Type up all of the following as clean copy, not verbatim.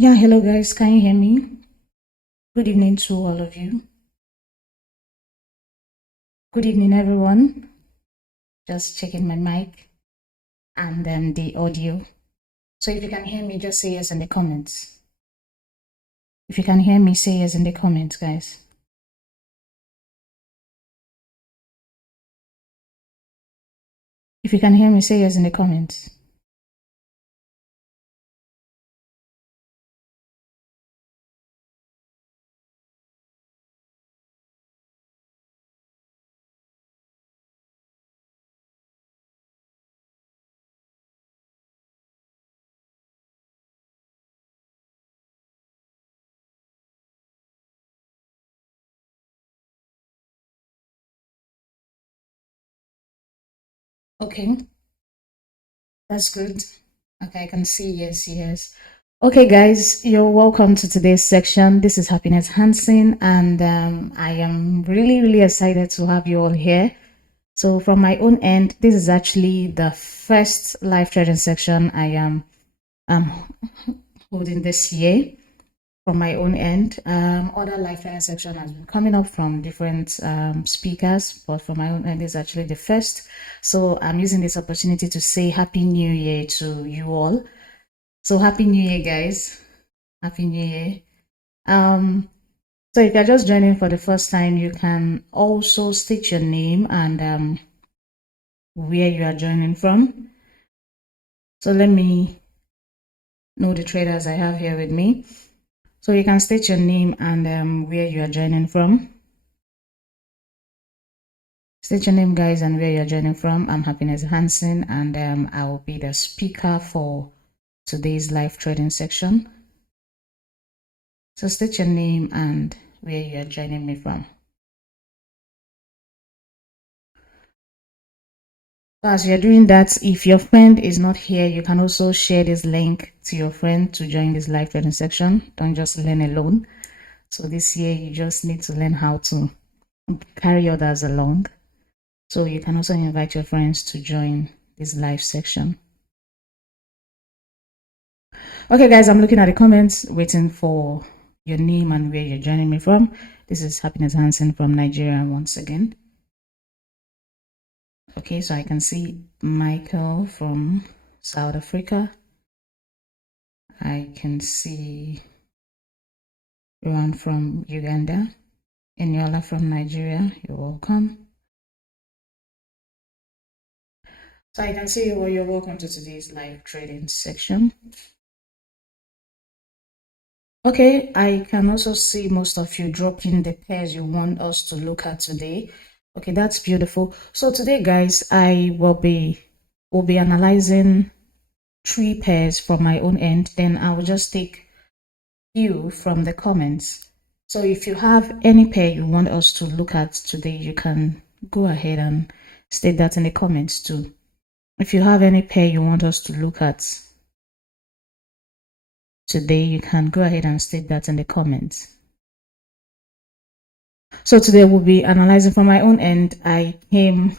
Yeah, hello guys, can you hear me? Good evening to all of you. Good evening, everyone. Just checking my mic and then the audio. So if you can hear me, just say yes in the comments. If you can hear me, say yes in the comments, guys. If you can hear me, say yes in the comments. Okay, that's good. Okay, I can see yes. Okay, guys, you're welcome to today's section. This is Happiness Hanson, and I am really excited to have you all here. So from my own end, this is actually the first live trading section I am holding this year. From my own end, other live trading section has been coming up from different speakers, but from my own end is actually the first. So I'm using this opportunity to say Happy New Year to you all. So Happy New Year, guys. Happy New Year. So if you're just joining for the first time, you can also state your name and where you are joining from. So let me know the traders I have here with me. So you can state your name and where you are joining from. State your name, guys, and where you're joining from. I'm Happiness Hanson, and I will be the speaker for today's live trading section. So state your name and where you're joining me from. So as you're doing that, if your friend is not here, you can also share this link to your friend to join this live trading section. Don't just learn alone. So this year, you just need to learn how to carry others along. So you can also invite your friends to join this live section. Okay, guys, I'm looking at the comments, waiting for your name and where you're joining me from. This is Happiness Hanson from Nigeria once again. Okay, so I can see Michael from South Africa. I can see Ron from Uganda. Eniola from Nigeria, you're welcome. So I can see you're welcome to today's live trading section. Okay, I can also see most of you dropping the pairs you want us to look at today. Okay, that's beautiful. So today, guys, I will be analyzing 3 pairs from my own end. Then I will just take few from the comments. So if you have any pair you want us to look at today, you can go ahead and state that in the comments too. If you have any pair you want us to look at today, you can go ahead and state that in the comments. So today we'll be analyzing from my own end. I came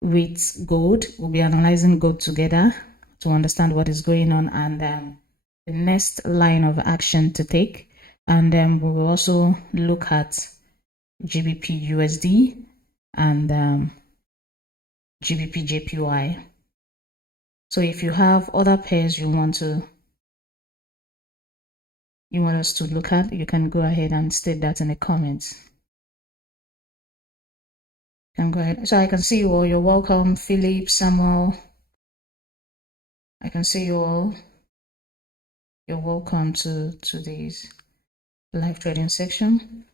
with gold. We'll be analyzing gold together to understand what is going on and the next line of action to take. And then we will also look at GBPUSD and GBPJPY. So if you have other pairs you want us to look at, you can go ahead and state that in the comments. Can go ahead. So I can see you all. You're welcome, Philip, Samuel. I can see you all. You're welcome to today's live trading section.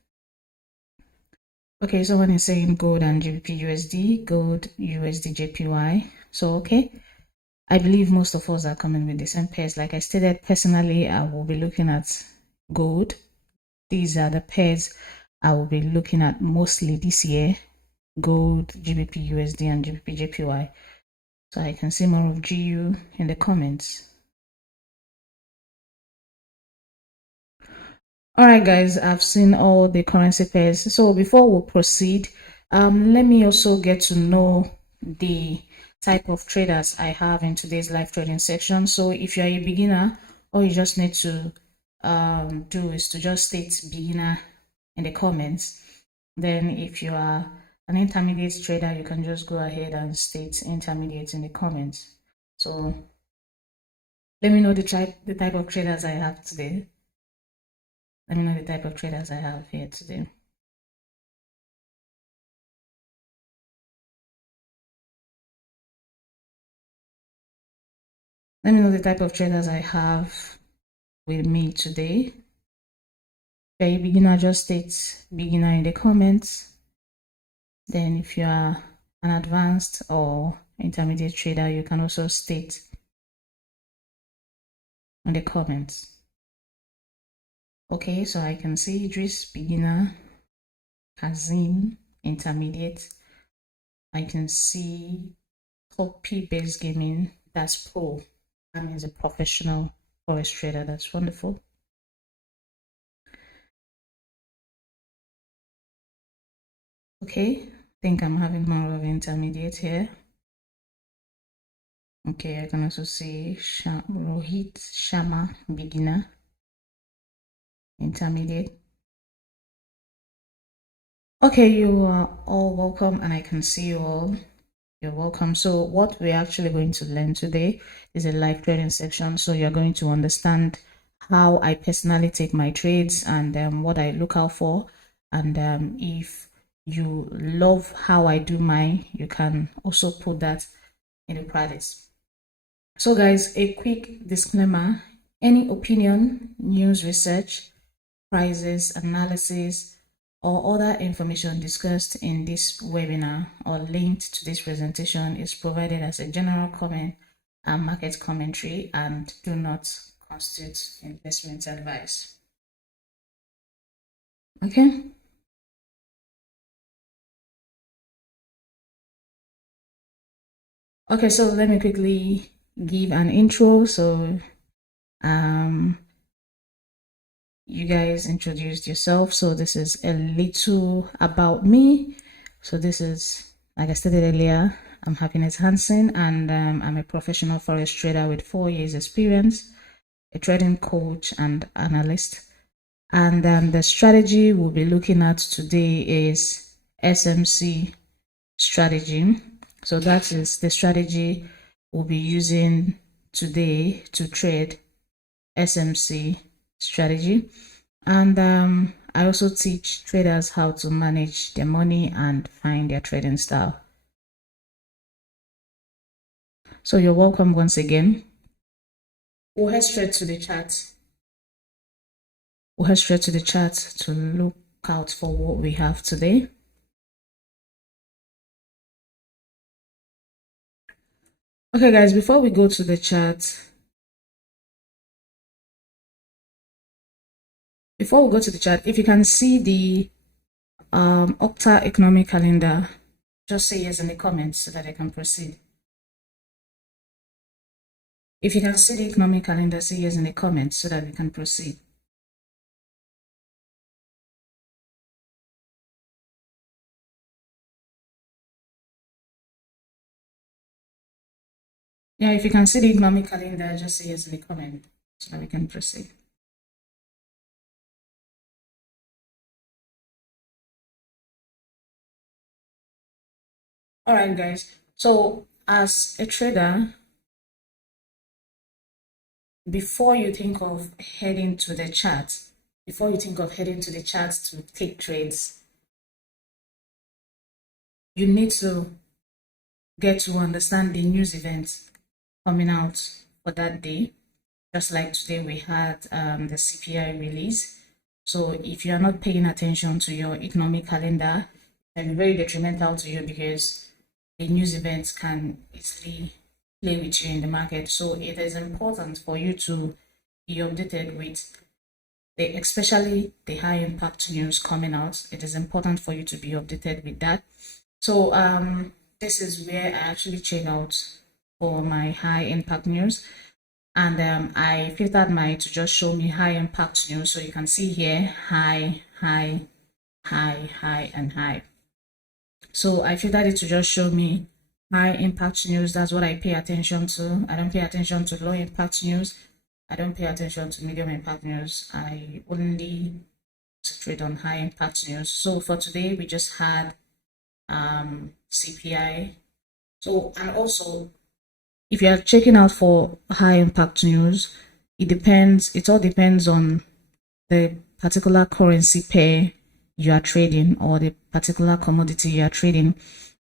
Okay, someone is saying gold and GBPUSD, gold, USD, JPY. So okay, I believe most of us are coming with the same pairs. Like I stated, personally, I will be looking at gold. These are the pairs I will be looking at mostly this year. Gold, GBPUSD, and GBPJPY. So I can see more of GU in the comments. All right, guys, I've seen all the currency pairs. So before we proceed, let me also get to know the type of traders I have in today's live trading section. So if you're a beginner or you just need to do is to just state beginner in the comments. Then if you are an intermediate trader, you can just go ahead and state intermediate in the comments. So let me know the type of traders I have today. Let me know the type of traders I have here today. Let me know the type of traders I have with me today. If you're a beginner, just state beginner in the comments. Then if you are an advanced or intermediate trader, you can also state in the comments. Okay, so I can see Idris, beginner, Kazim, intermediate. I can see Copy Base Gaming, that's pro. That means a professional Forex trader. That's wonderful. Okay, I think I'm having more of intermediate here. Okay, I can also see Rohit Sharma, beginner, intermediate. Okay, you are all welcome, and I can see you all. You're welcome. So what we're actually going to learn today is a live trading section. So you're going to understand how I personally take my trades and what I look out for. And if you love how I do mine, you can also put that into practice. So guys, a quick disclaimer: any opinion, news, research, prices, analysis, or other information discussed in this webinar or linked to this presentation is provided as a general comment and market commentary and do not constitute investment advice. Okay. Okay, so let me quickly give an intro. So you guys introduced yourself, so this is a little about me. So this is, like I stated earlier, I'm Happiness Hanson, and I'm a professional forex trader with 4 years experience, a trading coach and analyst. And the strategy we'll be looking at today is SMC strategy. So that is the strategy we'll be using today to trade SMC strategy. And I also teach traders how to manage their money and find their trading style. So you're welcome once again. We'll head straight to the chart. We'll head straight to the chart to look out for what we have today. Okay guys, before we go to the chart, if you can see the Octa economic calendar, just say yes in the comments so that I can proceed. If you can see the economic calendar, say yes in the comments so that we can proceed. Yeah, if you can see the economic calendar, just say yes in the comment so that we can proceed. All right, guys. So as a trader, before you think of heading to the chart, to take trades, you need to get to understand the news events coming out for that day. Just like today we had the CPI release. So if you are not paying attention to your economic calendar, it can be very detrimental to you because the news events can easily play with you in the market. So it is important for you to be updated with especially the high impact news coming out. It is important for you to be updated with that. So this is where I actually check out for my high impact news, and I filtered mine to just show me high impact news. So you can see here high, high, high, high, and high. So I filtered it to just show me high impact news. That's what I pay attention to. I don't pay attention to low impact news. I don't pay attention to medium impact news. I only trade on high impact news. So for today, we just had CPI. So, and also, if you are checking out for high impact news, it all depends on the particular currency pair you are trading or the particular commodity you are trading.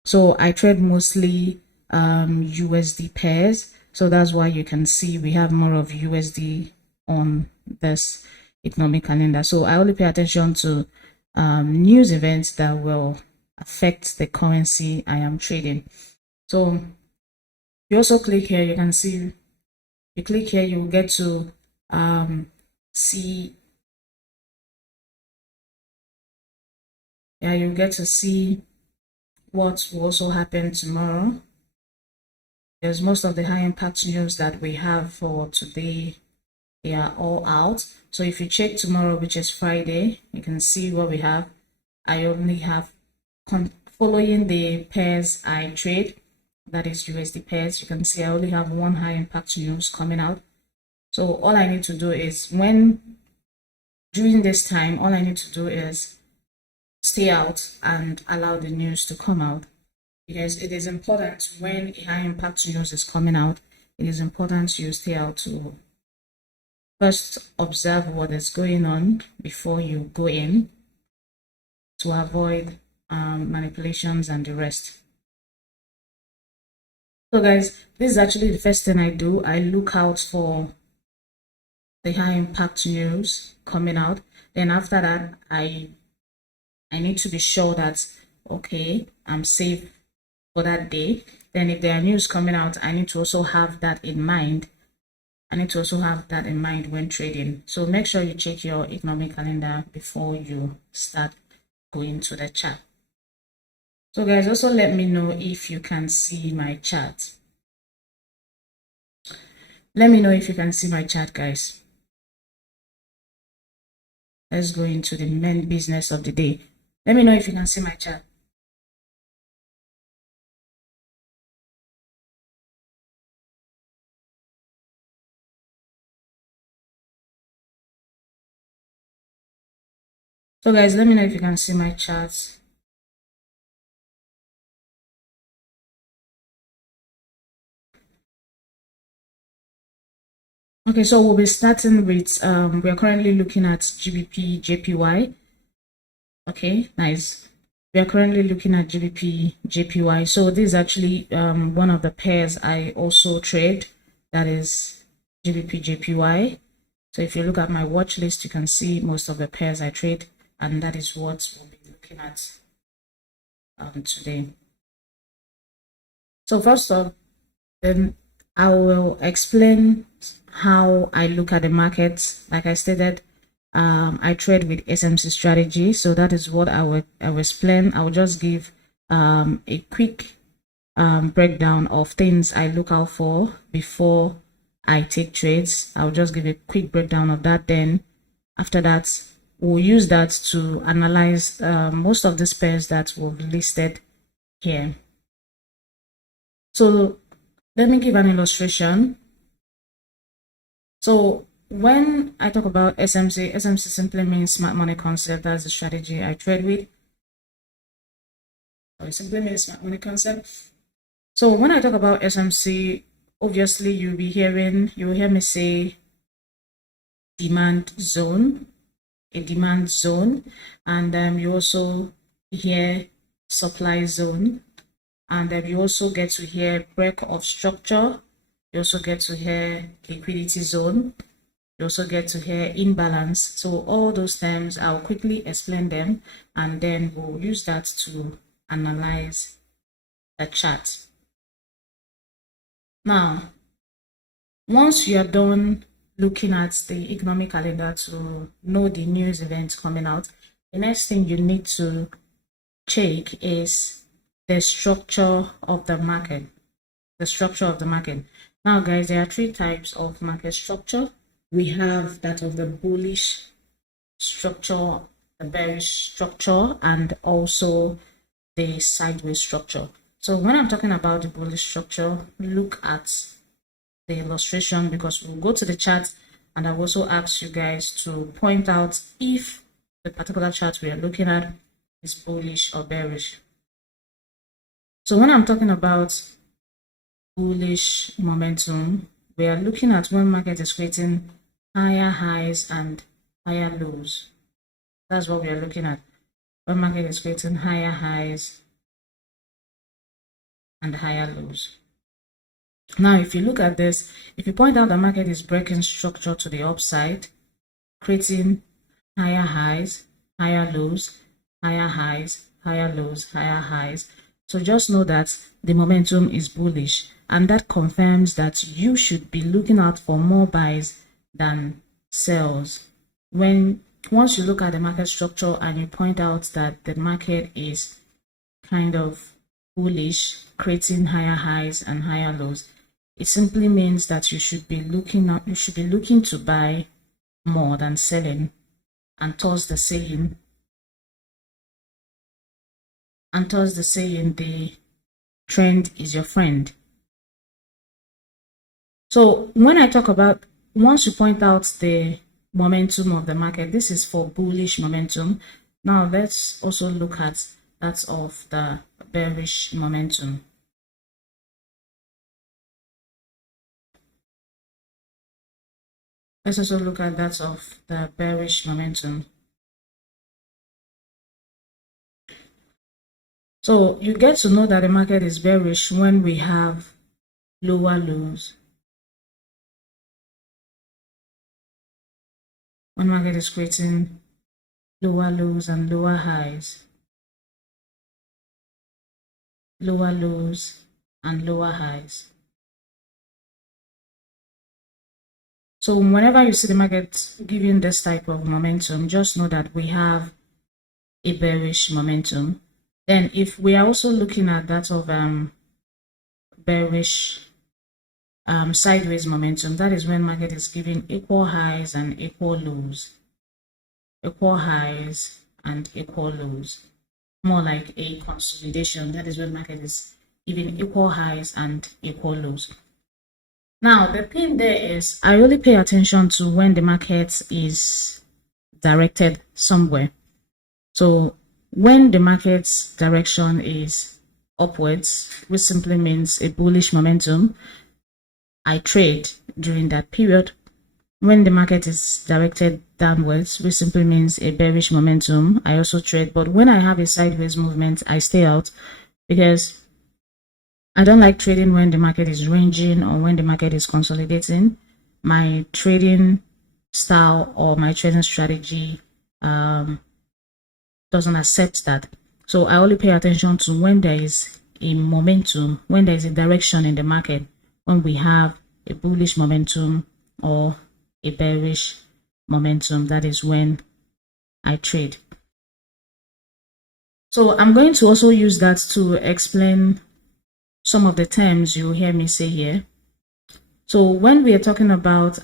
So I trade mostly USD pairs. So that's why you can see we have more of USD on this economic calendar. So I only pay attention to news events that will affect the currency I am trading. So you also click here, you can see, you click here, you will get to see, yeah, you get to see what will also happen tomorrow. There's most of the high impact news that we have for today, they are all out. So if you check tomorrow, which is Friday, you can see what we have. I only have, following the pairs I trade, that is USD pairs, you can see I only have one high impact news coming out. So all I need to do is, during this time, all I need to do is stay out and allow the news to come out, because it is important when a high impact news is coming out, it is important you stay out to first observe what is going on before you go in, to avoid manipulations and the rest. So guys, this is actually the first thing I do. I look out for the high impact news coming out. Then after that, I need to be sure that, okay, I'm safe for that day. Then if there are news coming out, I need to also have that in mind. I need to also have that in mind when trading. So make sure you check your economic calendar before you start going to the chart. So guys, also let me know if you can see my chart. Let me know if you can see my chart, guys. Let's go into the main business of the day. Let me know if you can see my chart. So guys, let me know if you can see my chart. Okay, so we'll be starting with, we are currently looking at GBPJPY. Okay, nice. We are currently looking at GBPJPY. So this is actually one of the pairs I also trade, that is GBPJPY. So if you look at my watch list, you can see most of the pairs I trade, and that is what we'll be looking at today. So first off, then I will explain how I look at the market. Like I stated, I trade with SMC strategy, so that is what I will explain. I will just give a quick breakdown of things I look out for before I take trades. I'll just give a quick breakdown of that. Then after that, we'll use that to analyze most of the pairs that we've listed here. So let me give an illustration. So when I talk about SMC, SMC simply means smart money concept. That's the strategy I trade with. So it simply means smart money concept. So when I talk about SMC, obviously you will hear me say demand zone, a demand zone, and you also hear supply zone, and then you also get to hear break of structure. You also get to hear liquidity zone. You also get to hear imbalance. So all those terms, I'll quickly explain them, and then we'll use that to analyze the chart. Now, once you are done looking at the economic calendar to know the news events coming out, the next thing you need to check is the structure of the market. The structure of the market. Now, guys, there are three types of market structure. We have that of the bullish structure, the bearish structure, and also the sideways structure. So when I'm talking about the bullish structure, look at the illustration, because we'll go to the chart and I've also asked you guys to point out if the particular chart we are looking at is bullish or bearish. So when I'm talking about bullish momentum, we are looking at when market is creating higher highs and higher lows. That's what we are looking at. When market is creating higher highs and higher lows. Now, if you look at this, if you point out the market is breaking structure to the upside, creating higher highs, higher lows, higher highs, higher lows, higher highs. So just know that the momentum is bullish, and that confirms that you should be looking out for more buys than sells. Once you look at the market structure and you point out that the market is kind of bullish, creating higher highs and higher lows, it simply means that you should be looking to buy more than selling, and thus the saying, the trend is your friend. So when I talk about, once you point out the momentum of the market, this is for bullish momentum. Now let's also look at that of the bearish momentum. Let's also look at that of the bearish momentum. So you get to know that the market is bearish when we have lower lows. When market is creating lower lows and lower highs. Lower lows and lower highs. So whenever you see the market giving this type of momentum, just know that we have a bearish momentum. Then if we are also looking at that of bearish sideways momentum, that is when market is giving equal highs and equal lows. Equal highs and equal lows. More like a consolidation. That is when market is giving equal highs and equal lows. Now, the thing there is, I only pay attention to when the market is directed somewhere. So when the market's direction is upwards, which simply means a bullish momentum, I trade during that period. When the market is directed downwards, which simply means a bearish momentum, I also trade. But when I have a sideways movement, I stay out, because I don't like trading when the market is ranging or when the market is consolidating. My trading style or my trading strategy doesn't accept that. So I only pay attention to when there is a momentum, when there is a direction in the market, when we have a bullish momentum or a bearish momentum. That is when I trade. So I'm going to also use that to explain some of the terms you hear me say here. So when we are talking about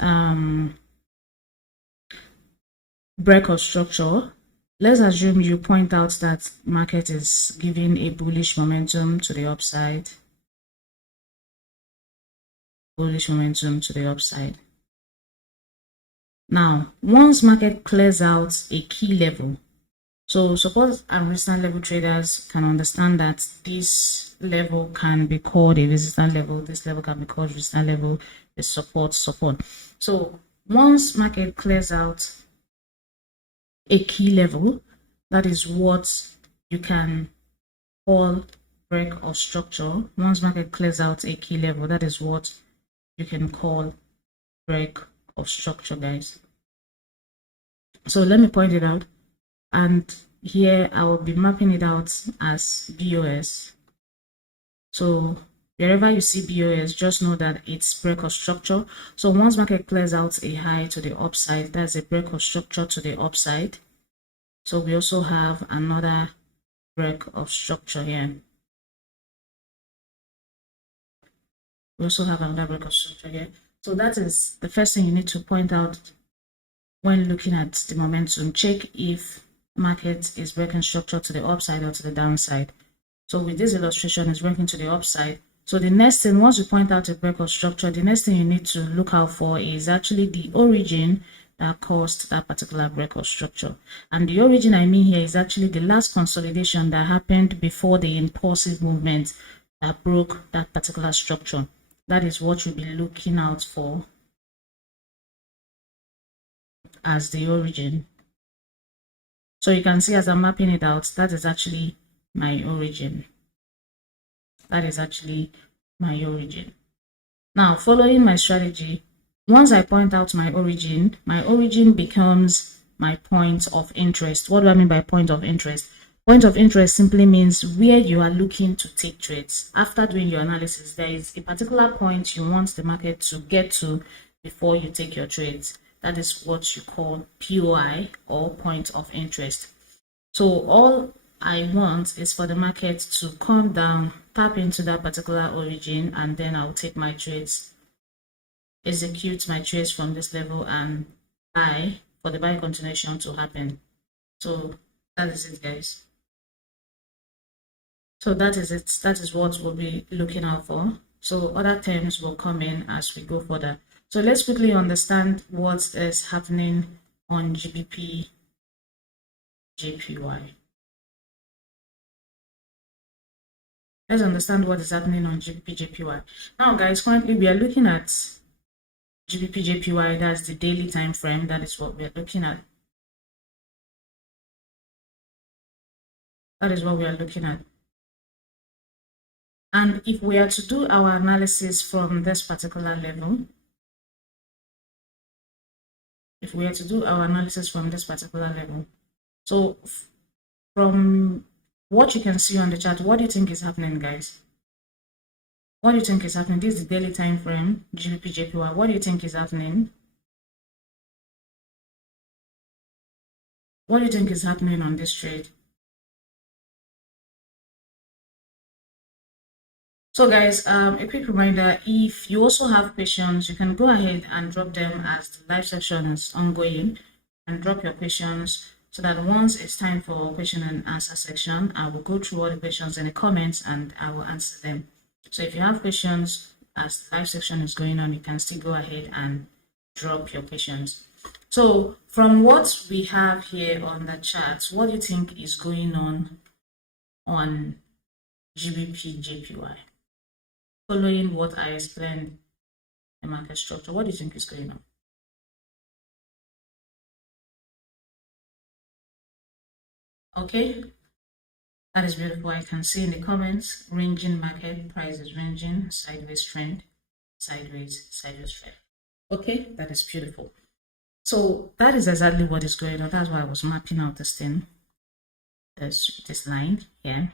break of structure, let's assume you point out that market is giving a bullish momentum to the upside. Bullish momentum to the upside. Now, once market clears out a key level, so support and resistance level traders can understand that this level can be called a resistance level, this level can be called resistance level, the support. So once market clears out a key level, that is what you can call break of structure. Once market clears out a key level, that is what you can call break of structure, guys. So let me point it out, and here I will be mapping it out as BOS. So wherever you see BOS, just know that it's break of structure. So once market clears out a high to the upside, that's a break of structure to the upside. So we also have another break of structure here. We also have another break of structure here. So that is the first thing you need to point out when looking at the momentum. Check if market is breaking structure to the upside or to the downside. So with this illustration, it's breaking to the upside. So the next thing, once you point out a break of structure, the next thing you need to look out for is actually the origin that caused that particular break of structure. And the origin I mean here is actually the last consolidation that happened before the impulsive movement that broke that particular structure. That is what you'll be looking out for as the origin. So you can see as I'm mapping it out, that is actually my origin. That is actually my origin. Now, following my strategy, once I point out my origin becomes my point of interest. What do I mean by point of interest? Point of interest simply means where you are looking to take trades. After doing your analysis, there is a particular point you want the market to get to before you take your trades. That is what you call POI, or point of interest. So all I want is for the market to come down, tap into that particular origin, and then I'll take my trades, execute my trades from this level, and buy for the buy continuation to happen. So that is it, guys. So that is it. That is what we'll be looking out for. So other terms will come in as we go further. So let's quickly understand what is happening on GBPJPY. Let's understand what is happening on GBPJPY. Now, guys, currently we are looking at GBPJPY. That's the daily time frame. That is what we are looking at. That is what we are looking at. And if we are to do our analysis from this particular level, so from what you can see on the chart, what do you think is happening, guys? What do you think is happening? This is the daily time frame, GBPJPY. What do you think is happening? What do you think is happening on this trade? So guys, a quick reminder, if you also have questions, you can go ahead and drop them as the live session is ongoing, and drop your questions so that once it's time for question and answer section, I will go through all the questions in the comments and I will answer them. So if you have questions as the live section is going on, you can still go ahead and drop your questions. So from what we have here on the chart, what do you think is going on GBPJPY? Following what I explained, the market structure, what do you think is going on? Okay, that is beautiful. I can see in the comments, ranging market, price is ranging, sideways trend, sideways trend. Okay, that is beautiful. So that is exactly what is going on. That's why I was mapping out this thing, this line here.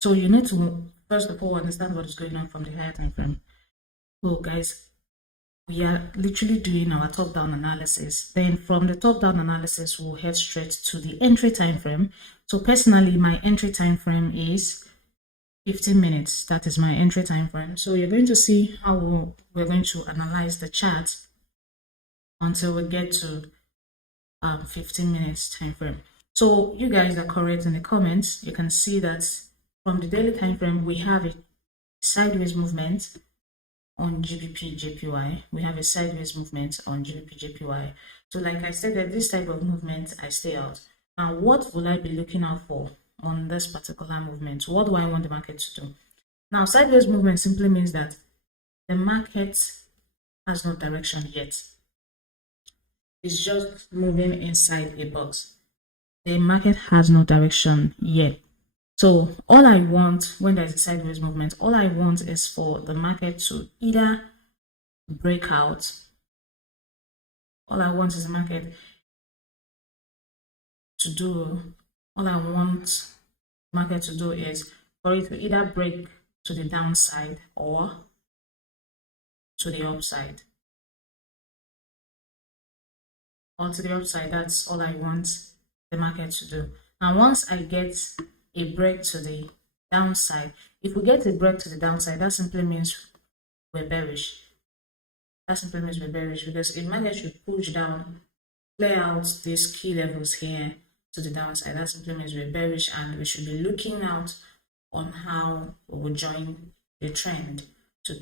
So you need to first of all understand what is going on from the higher time frame. So guys, we are literally doing our top-down analysis. Then from the top-down analysis, we'll head straight to the entry time frame. So personally, my entry time frame is 15 minutes. That is my entry time frame. So you're going to see how we're going to analyze the chart until we get to 15 minutes time frame. So you guys are correct in the comments. You can see that from the daily time frame, we have a sideways movement on GBPJPY. We have a sideways movement on GBPJPY. So like I said, that this type of movement, I stay out. Now, what will I be looking out for on this particular movement? What do I want the market to do? Now, sideways movement simply means that the market has no direction yet. It's just moving inside a box. The market has no direction yet. So all I want when there's a sideways movement, all I want is for the market to either break out. All I want is the market to do, all I want the market to do is for it to either break to the downside or to the upside. Or to the upside, that's all I want the market to do. Now once I get a break to the downside, if we get a break to the downside, that simply means we're bearish. That simply means we're bearish, because if market should push down, clear out these key levels here to the downside, that simply means we're bearish, and we should be looking out on how we will join the trend to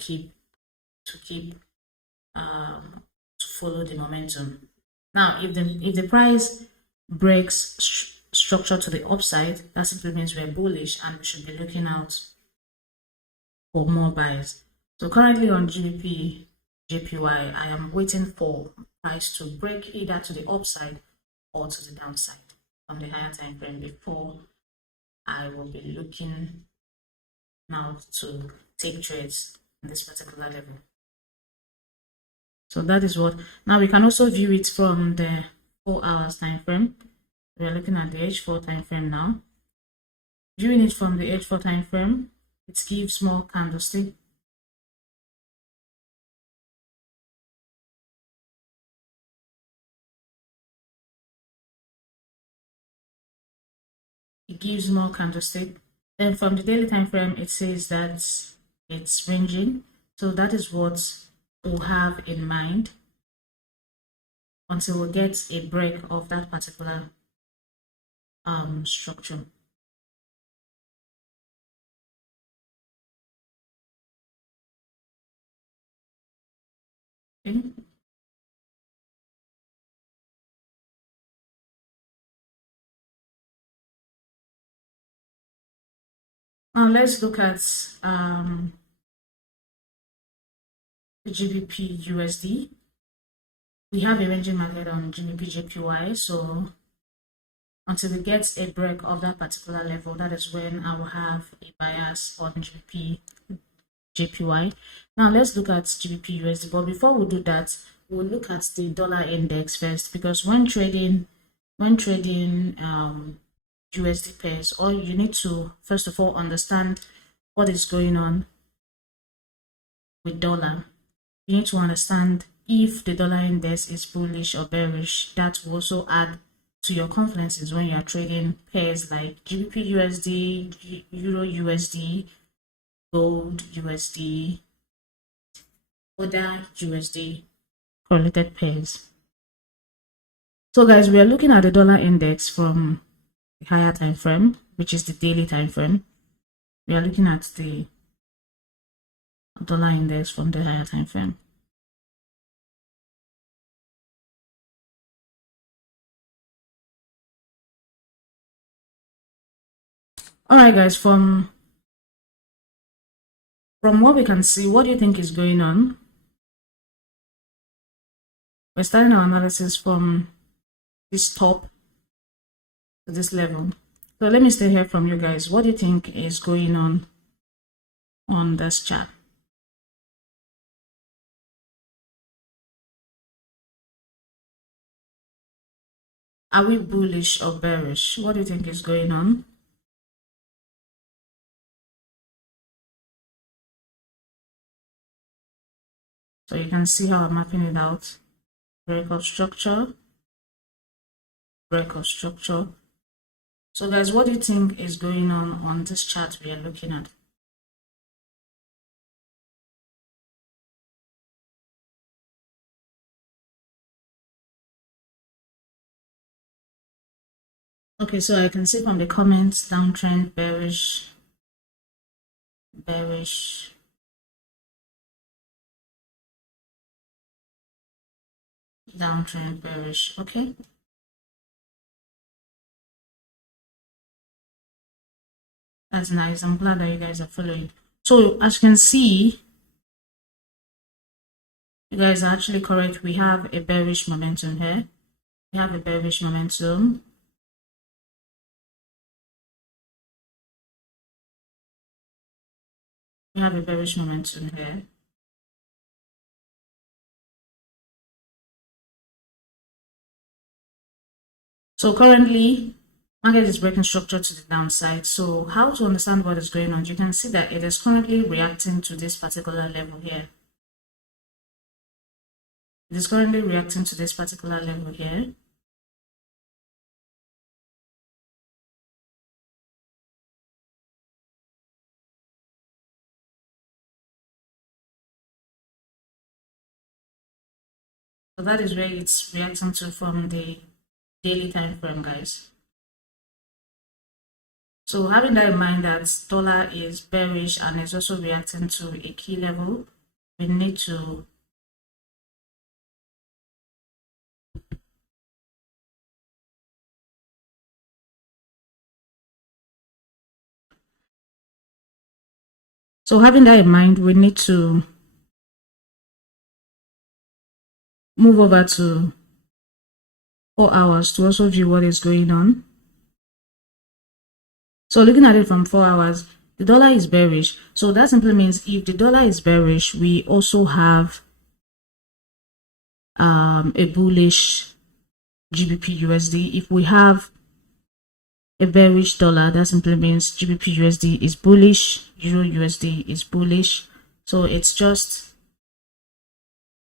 follow the momentum. Now, if the price breaks structure to the upside, that simply means we're bullish and we should be looking out for more buys. So currently on GBPJPY, I am waiting for price to break either to the upside or to the downside on the higher time frame before I will be looking now to take trades in this particular level. So that is what. Now we can also view it from the 4 hours time frame. We are looking at the H4 time frame now. Viewing it from the H4 time frame, it gives more candlestick. It gives more candlestick. Then from the daily time frame, it says that it's ranging. So that is what we'll have in mind until we get a break of that particular structure. Okay. Now let's look at the GBPUSD. We have a ranging market on GBPJPY, so until we get a break of that particular level, that is when I will have a bias on GBPJPY. Now let's look at GBPUSD, but before we do that, we'll look at the dollar index first, because when trading USD pairs, or you need to first of all understand what is going on with dollar. You need to understand if the dollar index is bullish or bearish. That will also add to your confidences when you are trading pairs like GBPUSD, Euro USD, Gold USD, other USD correlated pairs. So guys, we are looking at the dollar index from the higher time frame, which is the daily time frame. We are looking at the dollar index from the higher time frame. All right, guys, from what we can see, what do you think is going on? We're starting our analysis from this top to this level. So let me stay here from you guys. What do you think is going on this chart? Are we bullish or bearish? What do you think is going on? So you can see how I'm mapping it out. Break of structure, break of structure. So guys, what do you think is going on this chart we are looking at? Okay, so I can see from the comments, downtrend, bearish, bearish, downtrend, bearish. Okay. That's nice. I'm glad that you guys are following. So as you can see, you guys are actually correct. We have a bearish momentum here. We have a bearish momentum. We have a bearish momentum here. So currently, market is breaking structure to the downside. So how to understand what is going on? You can see that it is currently reacting to this particular level here. It is currently reacting to this particular level here. So that is where it's reacting to from the daily time frame, guys. So having that in mind that dollar is bearish and is also reacting to a key level, we need to having that in mind, we need to move over to 4 hours to also view what is going on. So looking at it from 4 hours, the dollar is bearish. So that simply means if the dollar is bearish, we also have a bullish GBPUSD. If we have a bearish dollar, that simply means GBPUSD is bullish, Euro USD is bullish. So it's just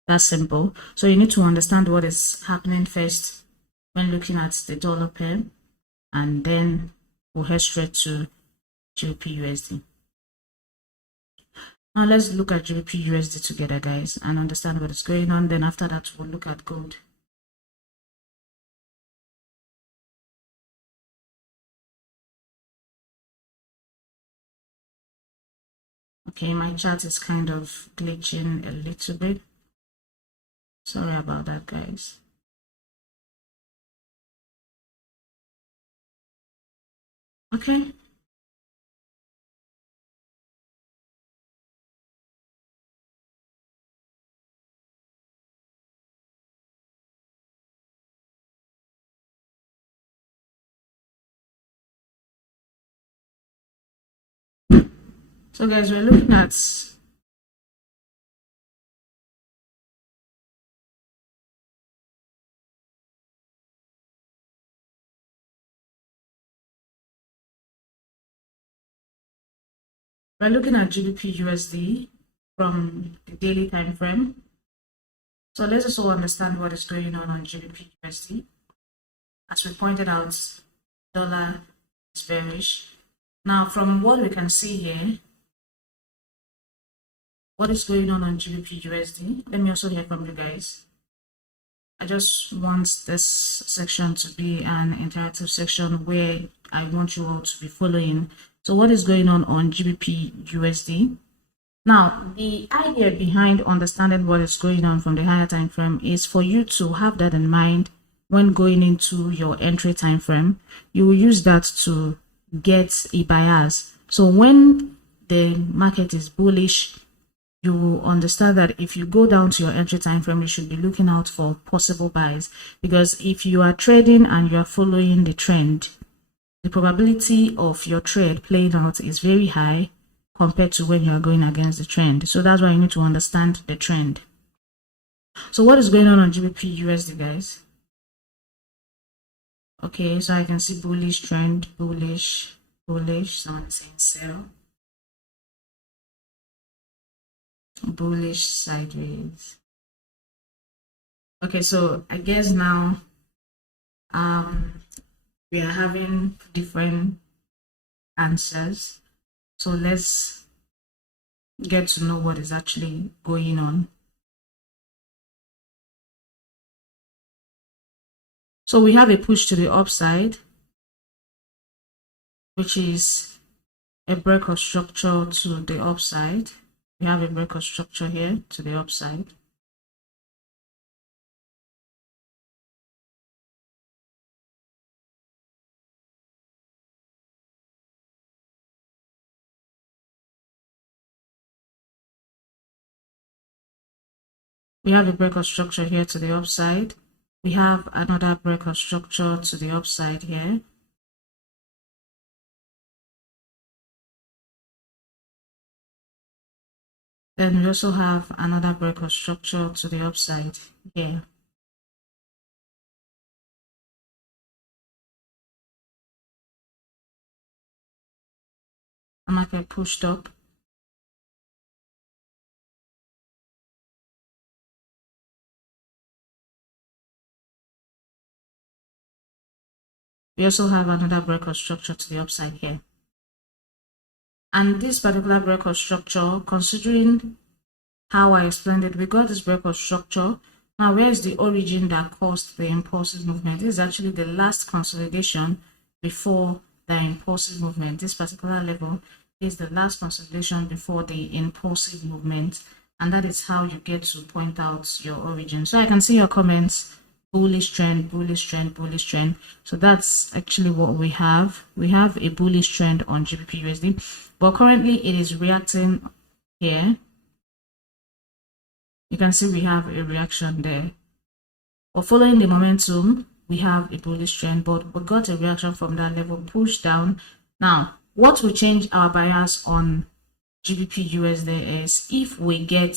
that simple. So you need to understand what is happening first when looking at the dollar pair, and then we'll head straight to GBPUSD. Now let's look at GBPUSD together, guys, and understand what is going on. Then after that, we'll look at gold. Okay, my chart is kind of glitching a little bit. Sorry about that, guys. Okay. So guys, we're looking at GBPUSD from the daily time frame. So let's also understand what is going on GBPUSD. As we pointed out, dollar is bearish. Now, from what we can see here, what is going on GBPUSD? Let me also hear from you guys. I just want this section to be an interactive section where I want you all to be following. So what is going on GBPUSD? Now, the idea behind understanding what is going on from the higher time frame is for you to have that in mind when going into your entry time frame. You will use that to get a bias. So when the market is bullish, you will understand that if you go down to your entry time frame, you should be looking out for possible buys, because if you are trading and you are following the trend, the probability of your trade playing out is very high compared to when you are going against the trend. So that's why you need to understand the trend. So what is going on GBPUSD, guys? Okay, so I can see bullish trend, bullish, someone is saying sell, bullish sideways. Okay, so I guess now we are having different answers. So let's get to know what is actually going on. So we have a push to the upside, which is a break of structure to the upside. We have a break of structure here to the upside. We have a break of structure here to the upside. We have another break of structure to the upside here. Then we also have another break of structure to the upside here. The market pushed up. We also have another break of structure to the upside here. And this particular break of structure, considering how I explained it, we got this break of structure. Now, where is the origin that caused the impulsive movement? This is actually the last consolidation before the impulsive movement. This particular level is the last consolidation before the impulsive movement, and that is how you get to point out your origin. So I can see your comments: bullish trend, bullish trend, bullish trend. So that's actually what we have. We have a bullish trend on GBPUSD, but currently it is reacting here. You can see we have a reaction there. But following the momentum, we have a bullish trend, but we got a reaction from that level, push down. Now, what will change our bias on GBPUSD is if we get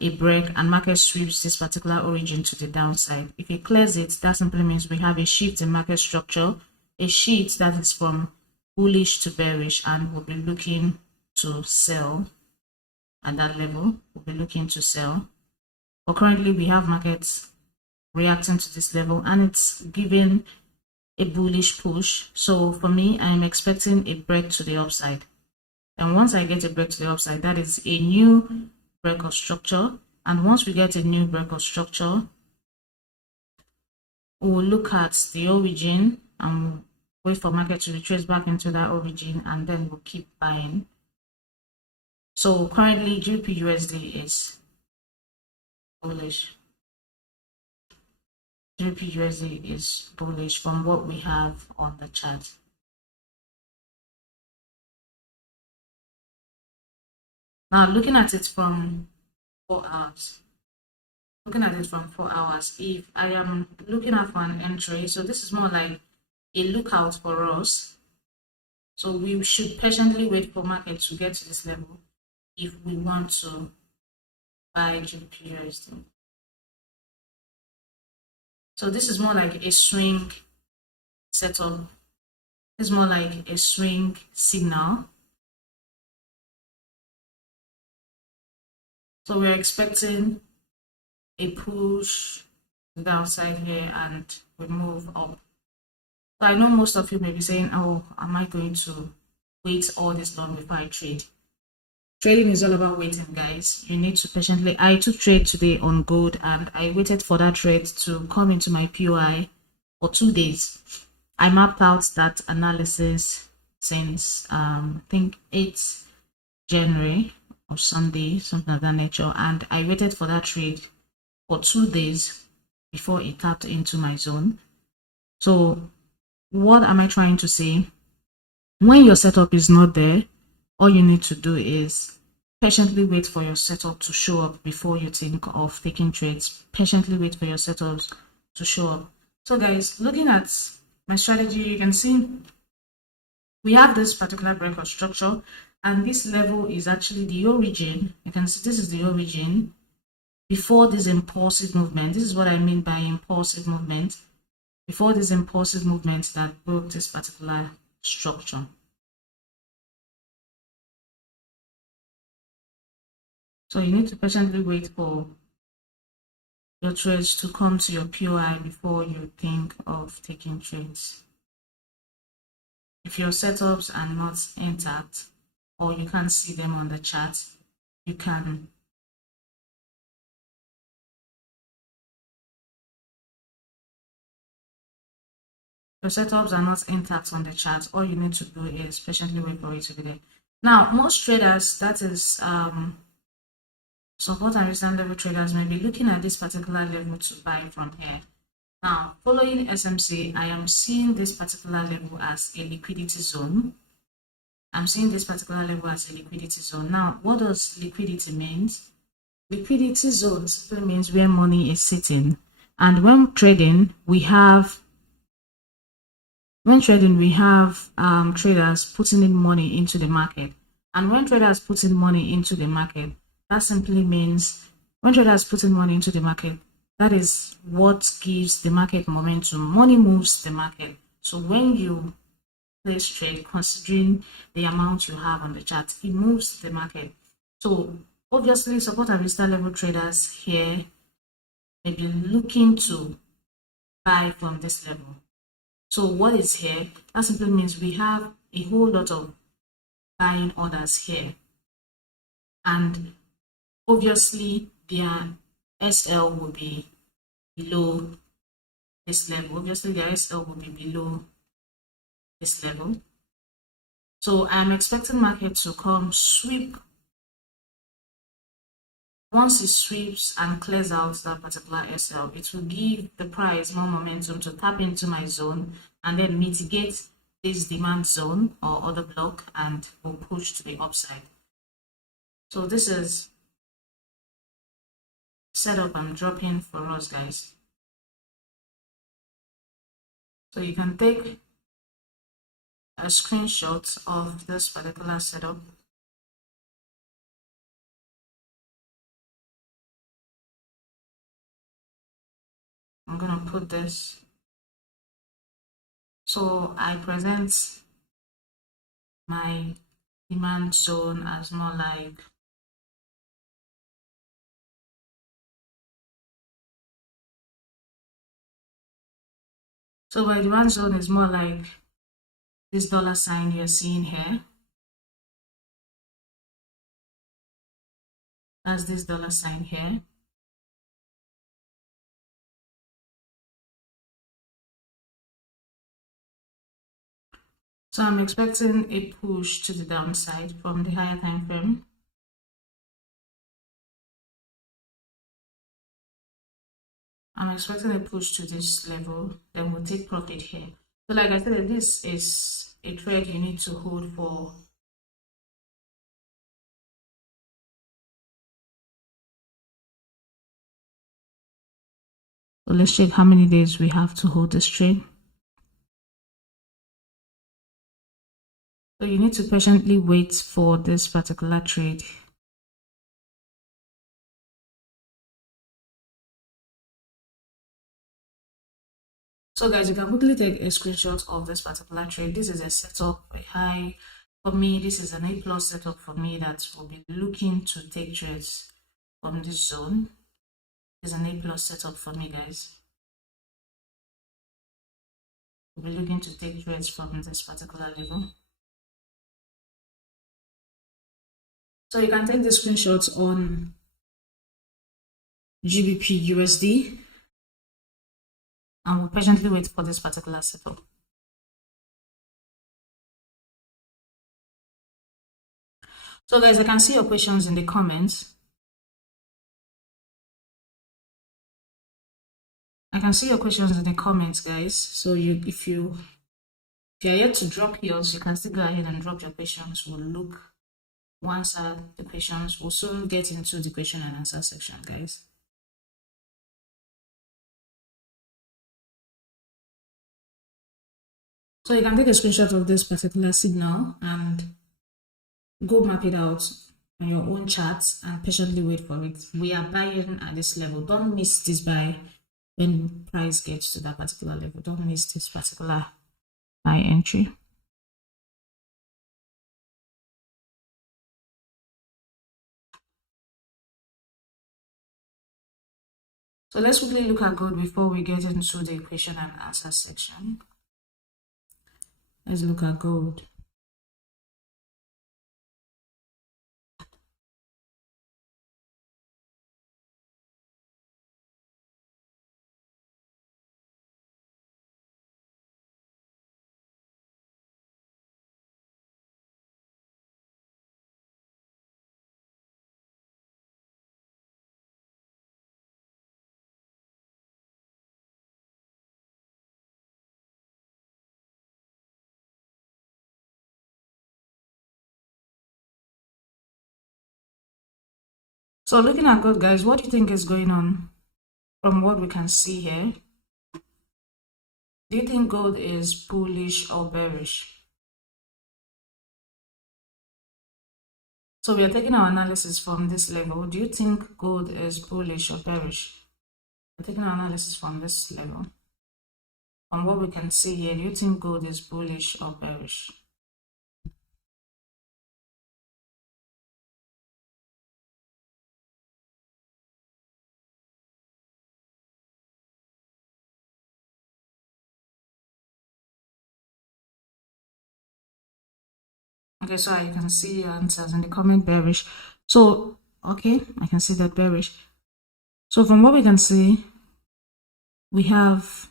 a break and market sweeps this particular origin to the downside. If it clears it, that simply means we have a shift in market structure, a shift that is from bullish to bearish, and we'll be looking to sell at that level. We'll be looking to sell. But currently we have markets reacting to this level and it's giving a bullish push. So for me, I'm expecting a break to the upside. And once I get a break to the upside, that is a new break of structure. And once we get a new break of structure, we'll look at the origin and wait for market to retrace back into that origin, and then we'll keep buying. So currently GBPUSD is bullish. GBPUSD is bullish from what we have on the chart. Now looking at it from 4 hours. Looking at it from 4 hours, if I am looking at for an entry, so this is more like a lookout for us. So we should patiently wait for market to get to this level if we want to buy GBPUSD. So this is more like a swing setup. It's more like a swing signal. So we're expecting a push downside here and we move up. So I know most of you may be saying, oh, am I going to wait all this long before I trade? Trading is all about waiting, guys. You need to patiently. I took trade today on gold and I waited for that trade to come into my POI for 2 days. I mapped out that analysis since I think 8th January or Sunday, something of that nature, and I waited for that trade for 2 days before it tapped into my zone. So what am I trying to say? When your setup is not there, all you need to do is patiently wait for your setup to show up before you think of taking trades. Patiently wait for your setups to show up. So guys, looking at my strategy, you can see we have this particular break of structure, and this level is actually the origin. You can see this is the origin before this impulsive movement. This is what I mean by impulsive movement. Before this impulsive movement that broke this particular structure. So you need to patiently wait for your trades to come to your POI before you think of taking trades. If your setups are not intact or you can't see them on the chart, you can your setups are not intact on the chart, all you need to do is patiently wait for it to be there. Now, most traders, that is support and resistance level traders, may be looking at this particular level to buy from here. Now, following SMC, I am seeing this particular level as a liquidity zone. I'm seeing this particular level as a liquidity zone. Now, what does liquidity mean? Liquidity zone simply means where money is sitting. And when trading, we have traders putting in money into the market. And when traders put in money into the market, that simply means when traders put in money into the market, that is what gives the market momentum. Money moves the market. So when you place trade, considering the amount you have on the chart, it moves the market. So obviously, support and resistance level traders here may be looking to buy from this level. So what is here? That simply means we have a whole lot of buying orders here. And obviously, their SL will be below this level. Obviously, their SL will be below this level. So I'm expecting market to come sweep. Once it sweeps and clears out that particular SL, it will give the price more momentum to tap into my zone and then mitigate this demand zone or other block and will push to the upside. So this is setup I'm dropping for us, guys. So you can take a screenshot of this particular setup. I'm gonna put this. So I present my demand zone as more like my demand zone is more like this dollar sign you're seeing here. That's this dollar sign here. So I'm expecting a push to the downside from the higher time frame. I'm expecting a push to this level, then we'll take profit here. So like I said, this is a trade you need to hold for so let's check how many days we have to hold this trade. So you need to patiently wait for this particular trade. So guys, you can quickly take a screenshot of this particular trade. This is a setup, a high for me. This is an A+ setup for me that will be looking to take trades from this zone. This is an A+ setup for me, guys. We'll be looking to take trades from this particular level. So you can take the screenshots on GBPUSD and we'll patiently wait for this particular setup. So guys, I can see your questions in the comments. I can see your questions in the comments, guys. So if you're yet to drop yours, you can still go ahead and drop your questions. We'll look once the questions. We'll soon get into the question and answer section, guys. So you can take a screenshot of this particular signal and go map it out on your own charts and patiently wait for it. We are buying at this level. Don't miss this buy when price gets to that particular level. Don't miss this particular buy entry. So let's quickly look at gold before we get into the question and answer section. Let's look at gold. So looking at gold, guys, what do you think is going on from what we can see here? Do you think gold is bullish or bearish? So we are taking our analysis from this level. Do you think gold is bullish or bearish? We're taking our analysis from this level. From what we can see here, do you think gold is bullish or bearish? Okay, so you can see your answers in the comment bearish. So, okay, I can see that bearish. So from what we can see, we have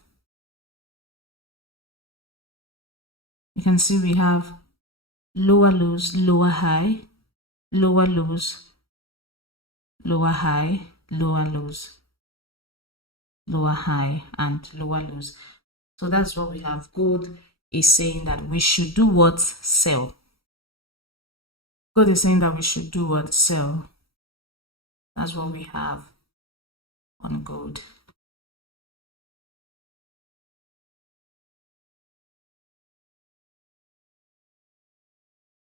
you can see we have lower lows, lower high, lower lows, lower high, lower lows, lower high, and lower lows. So that's what we have. Gold is saying that we should do what? Sell. Gold is saying that we should do what? Sell. That's what we have on gold.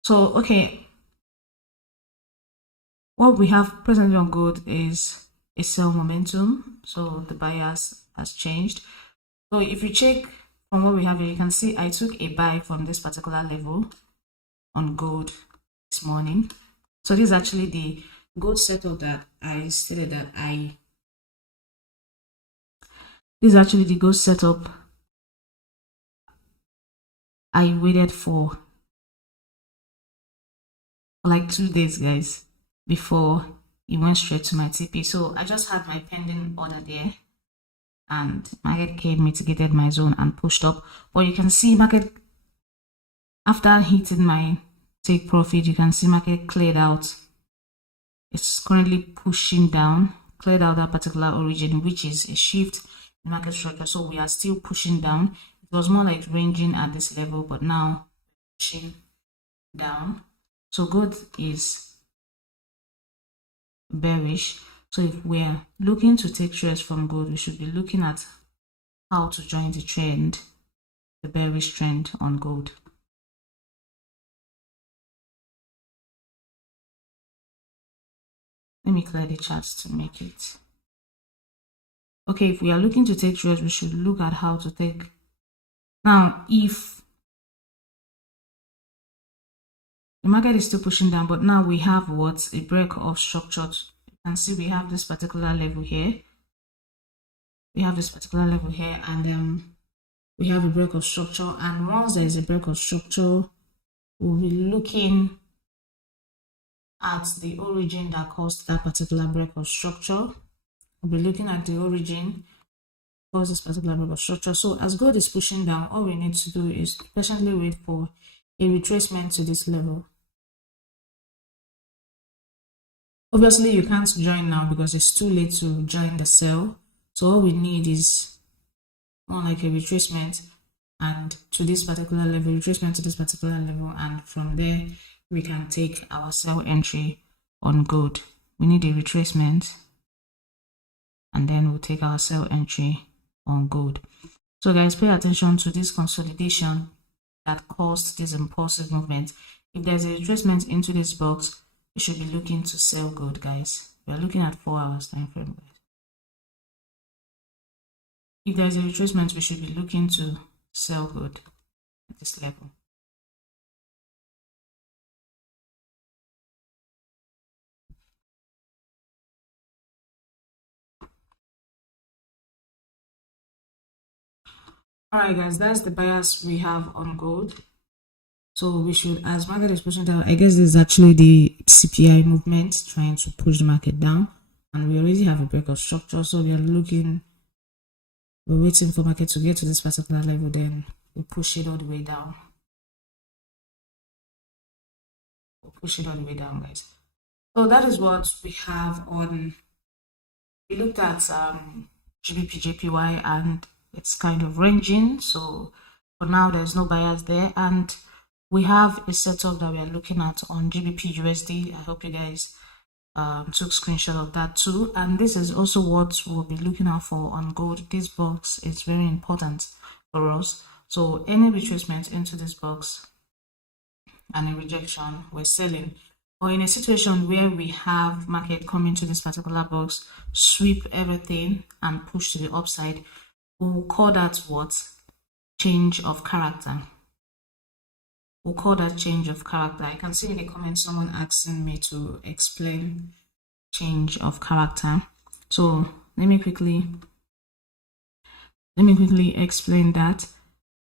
So, okay, what we have presently on gold is a sell momentum. So the bias has changed. So if you check from what we have here, you can see I took a buy from this particular level on gold this morning. So this is actually the gold setup that I stated that this is actually the gold setup I waited for like 2 days, guys, before it went straight to my TP. So I just had my pending order there, and market came, mitigated my zone and pushed up. But you can see market, after hitting my take profit, you can see market cleared out. It's currently pushing down, cleared out that particular origin, which is a shift in market structure. So we are still pushing down. It was more like ranging at this level, but now pushing down. So gold is bearish. So if we're looking to take trades from gold, we should be looking at how to join the trend, the bearish trend on gold. Let me clear the charts to make it. Okay, if we are looking to take trades, we should look at how to take. Now, if the market is still pushing down, but now we have what? A break of structure. You can see we have this particular level here. We have this particular level here, and we have a break of structure. And once there is a break of structure, we'll be looking at the origin that caused that particular break of structure. We'll be looking at the origin caused this particular break of structure. So as gold is pushing down, all we need to do is patiently wait for a retracement to this level. Obviously, you can't join now because it's too late to join the sell. So all we need is more like a retracement and to this particular level, retracement to this particular level, and from there we can take our sell entry on gold. We need a retracement and then we'll take our sell entry on gold. So guys, pay attention to this consolidation that caused this impulsive movement. If there's a retracement into this box, we should be looking to sell gold, guys. We're looking at 4 hours time frame, guys. If there's a retracement, we should be looking to sell gold at this level. Alright guys, that's the bias we have on gold. So we should, as market is pushing down, I guess this is actually the CPI movement trying to push the market down, and we already have a break of structure. So we're waiting for market to get to this particular level, then we push it all the way down. We'll push it all the way down, guys. So that is what we have on. We looked at GBPJPY and it's kind of ranging. So for now, there's no bias there, and we have a setup that we are looking at on GBPUSD. I hope you guys took screenshot of that too, and this is also what we'll be looking out for on gold. This box is very important for us, so any retracement into this box and a rejection, we're selling. Or in a situation where we have market coming to this particular box, sweep everything and push to the upside, we'll call that what? Change of character. We'll call that change of character. I can see in the comments someone asking me to explain change of character. So let me quickly explain that.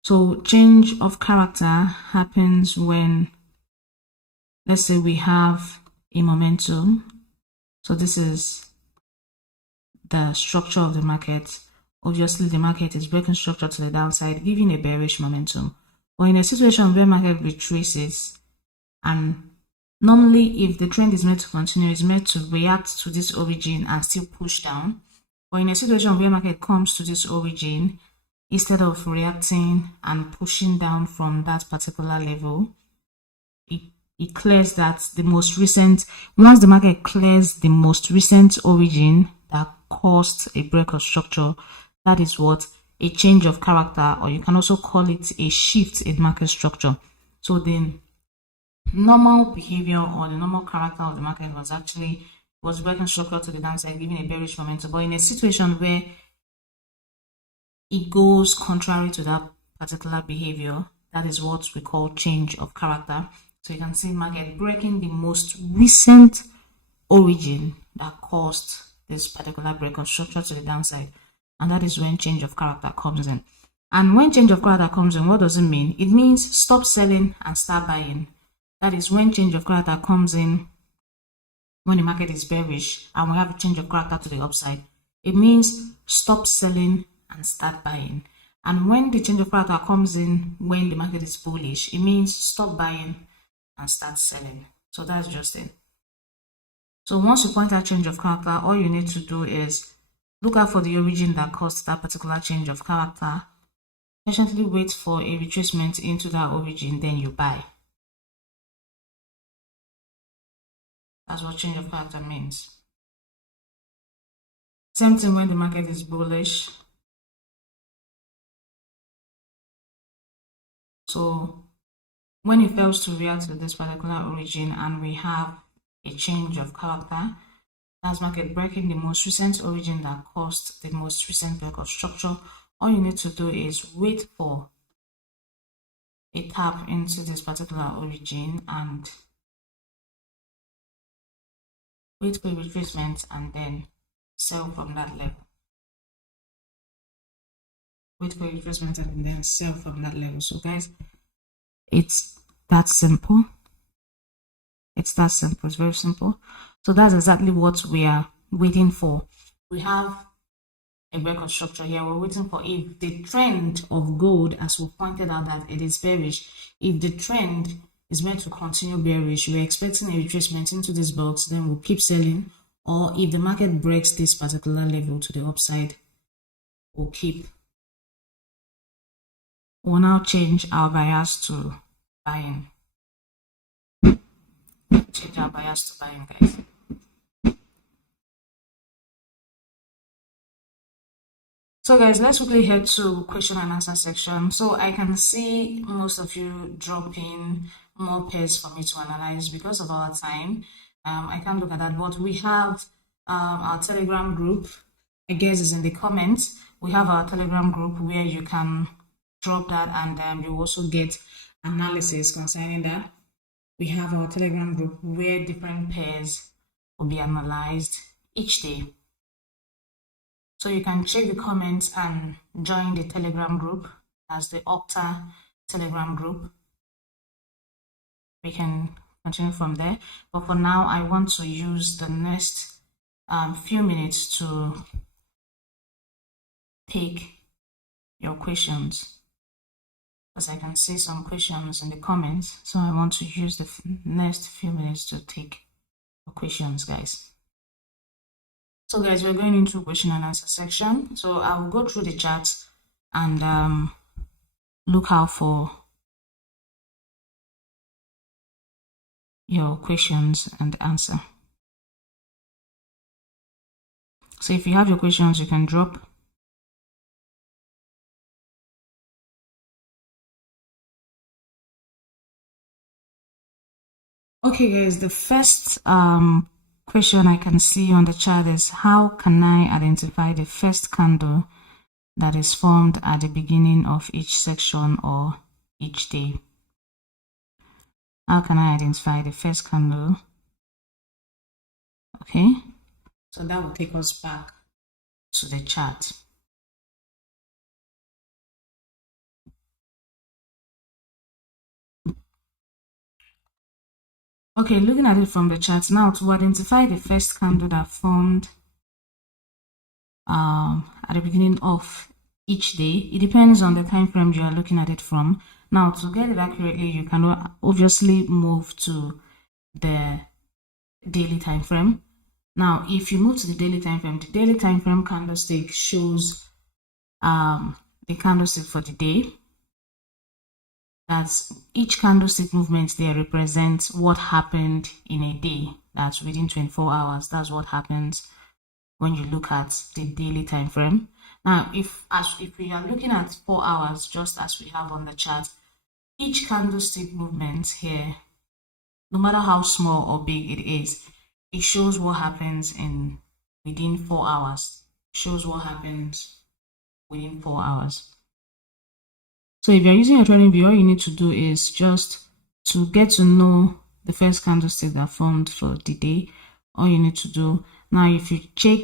So change of character happens when, let's say we have a momentum. So this is the structure of the market. Obviously the market is breaking structure to the downside, giving a bearish momentum. Or in a situation where market retraces, and normally if the trend is meant to continue, it's meant to react to this origin and still push down. But in a situation where market comes to this origin, instead of reacting and pushing down from that particular level, it clears that the most recent, once the market clears the most recent origin that caused a break of structure, that is what a change of character, or you can also call it a shift in market structure. So the normal behavior or the normal character of the market was breaking structure to the downside, giving a bearish momentum. But in a situation where it goes contrary to that particular behavior, that is what we call change of character. So you can see market breaking the most recent origin that caused this particular break of structure to the downside. And that is when change of character comes in. And when change of character comes in, what does it mean? It means stop selling and start buying. That is when change of character comes in, when the market is bearish and we have a change of character to the upside. It means stop selling and start buying. And when the change of character comes in when the market is bullish, it means stop buying and start selling. So that's just it. So once you point out change of character, all you need to do is look out for the origin that caused that particular change of character, patiently wait for a retracement into that origin, then you buy. That's what change of character means. Same thing when the market is bullish. So when it fails to react to this particular origin and we have a change of character, that's market breaking the most recent origin that caused the most recent break of structure. All you need to do is wait for a tap into this particular origin and wait for a retracement and then sell from that level. Wait for a retracement and then sell from that level. So guys, it's that simple. It's that simple. It's very simple. So that's exactly what we are waiting for. We have a break of structure here. We're waiting for if the trend of gold, as we pointed out that it is bearish, if the trend is meant to continue bearish, we're expecting a retracement into this box, then we'll keep selling. Or if the market breaks this particular level to the upside, we'll now change our bias to buying. Change our bias to buying, guys. So guys, let's quickly head to question and answer section. So I can see most of you dropping more pairs for me to analyze because of our time. I can't look at that, but we have our Telegram group. I guess is in the comments. We have our Telegram group where you can drop that and you also get analysis concerning that. We have our Telegram group where different pairs will be analyzed each day. So you can check the comments and join the Telegram group as the Octa Telegram group. We can continue from there. But for now, I want to use the next few minutes to take your questions, because I can see some questions in the comments. So I want to use the next few minutes to take your questions, guys. So guys, we're going into question and answer section. So I will go through the charts and look out for your questions and answer. So if you have your questions, you can drop. Okay guys, the first question I can see on the chart is, how can I identify the first candle that is formed at the beginning of each section or each day? How can I identify the first candle? Okay, so that will take us back to the chart. Okay, looking at it from the chart now, to identify the first candle that formed at the beginning of each day, it depends on the time frame you are looking at it from. Now, to get it accurately, you can obviously move to the daily time frame. Now, if you move to the daily time frame candlestick shows the candlestick for the day. That's each candlestick movement there represents what happened in a day. That's within 24 hours. That's what happens when you look at the daily time frame. Now, if we are looking at 4 hours, just as we have on the chart, each candlestick movement here, no matter how small or big it is, it shows what happens within 4 hours. It shows what happens within 4 hours. So if you're using a trading view, all you need to do is just to get to know the first candlestick that formed for the day. All you need to do now, if you check,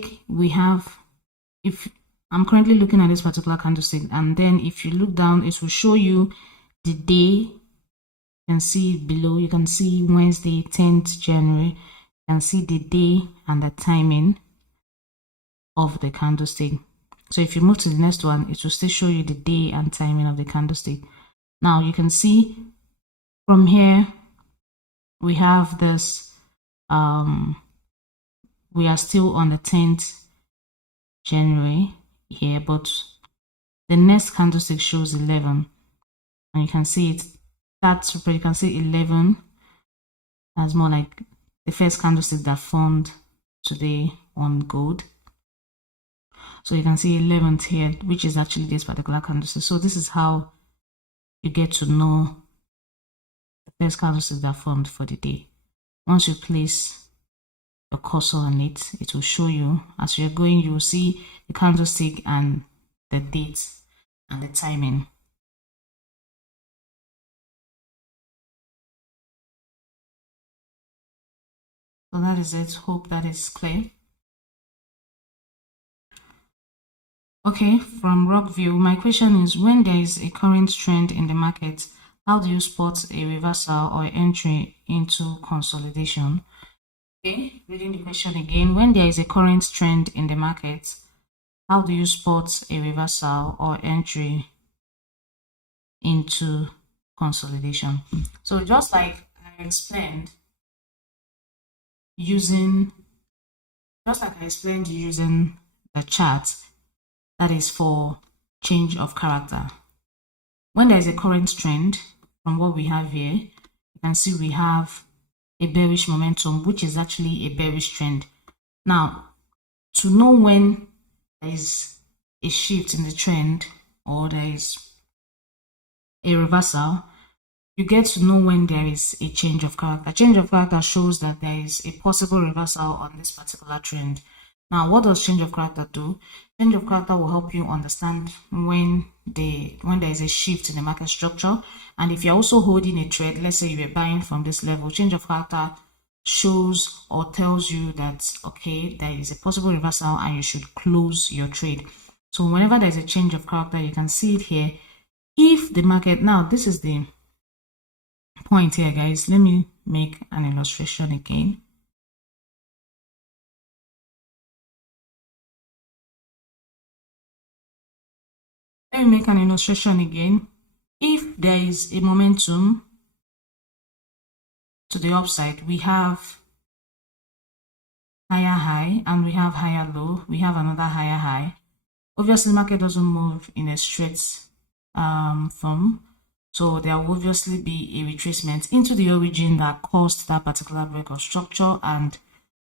if I'm currently looking at this particular candlestick, and then if you look down, it will show you the day. You can see below, you can see Wednesday, 10th January. You can see the day and the timing of the candlestick. So if you move to the next one, it will still show you the day and timing of the candlestick. Now you can see from here, we have this, we are still on the 10th January here, but the next candlestick shows 11. And you can see it, you can see 11. That's more like the first candlestick that formed today on gold. So you can see 11th here, which is actually this particular candlestick. So this is how you get to know the first candlestick that formed for the day. Once you place your cursor on it, it will show you, as you're going, you will see the candlestick and the date and the timing. So that is it. Hope that is clear. Okay, from Rockview, my question is, when there is a current trend in the market, how do you spot a reversal or entry into consolidation? Okay, reading the question again. When there is a current trend in the market, how do you spot a reversal or entry into consolidation? So just like I explained, using the chart, that is for change of character. When there is a current trend, from what we have here, you can see we have a bearish momentum, which is actually a bearish trend. Now, to know when there is a shift in the trend or there is a reversal, you get to know when there is a change of character. Change of character shows that there is a possible reversal on this particular trend. Now, what does change of character do? Change of character will help you understand when there is a shift in the market structure. And if you're also holding a trade, let's say you were buying from this level, change of character shows or tells you that, okay, there is a possible reversal and you should close your trade. So whenever there's a change of character, you can see it here. If the market, now this is the point here, guys. Let me make an illustration again. Let me make an illustration again. If there is a momentum to the upside, we have higher high and we have higher low. We have another higher high. Obviously, the market doesn't move in a straight form. So there will obviously be a retracement into the origin that caused that particular break of structure and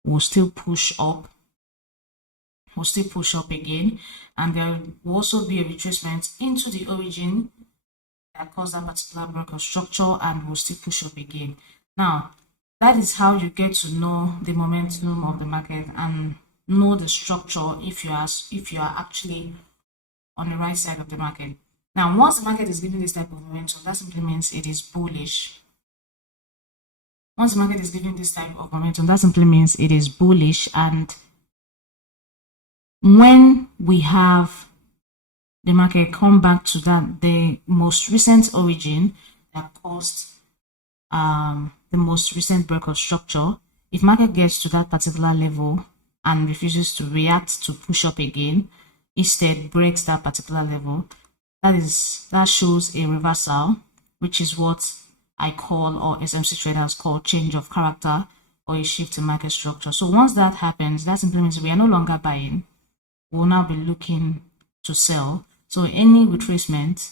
will still push up. Will still push up again, and there will also be a retracement into the origin that caused that particular break of structure and will still push up again. Now, that is how you get to know the momentum of the market and know the structure if you are actually on the right side of the market. Now, once the market is giving this type of momentum, that simply means it is bullish. Once the market is giving this type of momentum, that simply means it is bullish. And when we have the market come back to the most recent origin that caused the most recent break of structure, if market gets to that particular level and refuses to react to push up again, instead breaks that particular level, that shows a reversal. which is what I call, or SMC traders call, change of character or a shift in market structure. So once that happens, that simply means we are no longer buying. We'll now be looking to sell. So any retracement